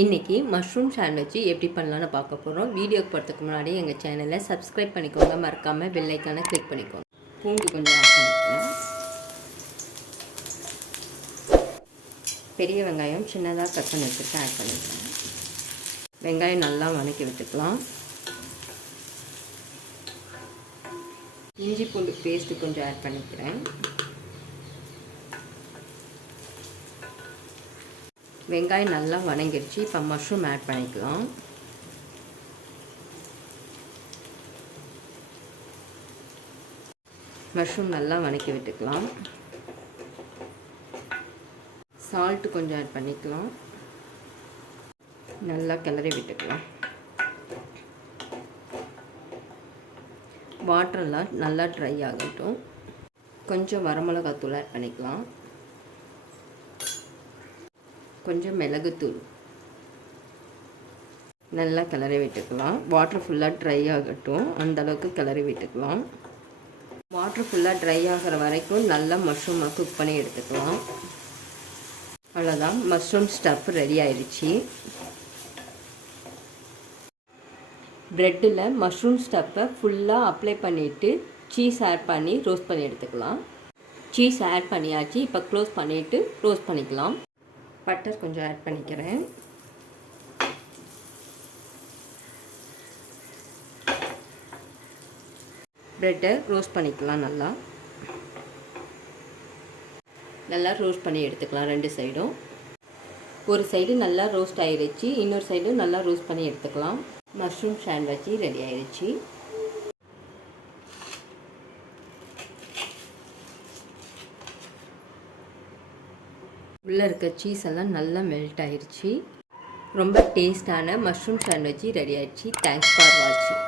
இன்றைக்கி mushroom sandwich எப்படி பண்ணலான்னு பார்க்க போகிறோம் வீடியோக்கு போகிறதுக்கு முன்னாடி எங்கள் சேனலை சப்ஸ்கிரைப் பண்ணிக்கோங்க. மறக்காமல் பெல் கிளிக் பண்ணிக்கோங்க. பூண்டு கொஞ்சம் ஆட் பண்ணிக்கிறேன். பெரிய வெங்காயம் சின்னதாக கட் பண்ணி வச்சுட்டு ஆட் பண்ணிக்கிறேன். வெங்காயம் நல்லா வதக்கி விட்டுக்கலாம். இஞ்சி பூண்டு பேஸ்ட்டு கொஞ்சம் ஆட் பண்ணிக்கிறேன். வெங்காயம் நல்லா வணங்கிடுச்சு இப்போ மஷ்ரூம் ஆட் பண்ணிக்கலாம். மஷ்ரூம் நல்லா வணக்கி விட்டுக்கலாம். சால்ட்டு கொஞ்சம் ஆட் பண்ணிக்கலாம். நல்லா கிளறி விட்டுக்கலாம். வாட்டரெல்லாம் நல்லா ட்ரை ஆகட்டும். கொஞ்சம் வரமிளகாத்தூள் ஆட் பண்ணிக்கலாம். கொஞ்சம் மிளகுத்தூள். நல்லா கிளறி விட்டுக்கலாம். வாட்டர் ஃபுல்லாக ட்ரை ஆகட்டும். அந்தளவுக்கு கிளறி விட்டுக்கலாம். வாட்டர் ஃபுல்லாக ட்ரை ஆகிற வரைக்கும் நல்லா மஷ்ரூமை குக் பண்ணி எடுத்துக்கலாம். அவ்வளோதான் மஷ்ரூம் ஸ்டஃப் ரெடி ஆயிடுச்சு ப்ரெட்டில் மஷ்ரூம் ஸ்டஃப்பை ஃபுல்லாக அப்ளை பண்ணிவிட்டு சீஸ் ஆட் பண்ணி ரோஸ்ட் பண்ணி எடுத்துக்கலாம். சீஸ் ஆட் பண்ணியாச்சு. இப்போ க்ளோஸ் பண்ணிவிட்டு ரோஸ்ட் பண்ணிக்கலாம். பட்டர் கொஞ்சம் ஆட் பண்ணிக்கிறேன். ப்ரெட்டை ரோஸ்ட் பண்ணிக்கலாம் நல்லா. நல்லா ரோஸ்ட் பண்ணி எடுத்துக்கலாம் ரெண்டு சைடும் ஒரு சைடு நல்லா ரோஸ்ட் ஆயிடுச்சு இன்னொரு சைடும் நல்லா ரோஸ்ட் பண்ணி எடுத்துக்கலாம். மஷ்ரூம் சாண்ட்விச் ரெடி ஆயிடுச்சு உள்ளே இருக்க சீஸ் எல்லாம் நல்லா மெல்ட் ஆயிடுச்சு ரொம்ப டேஸ்டான மஷ்ரூம் சாண்ட்விச் ரெடி ஆயிடுச்சு தேங்க்ஸ் ஃபார் வாட்சிங்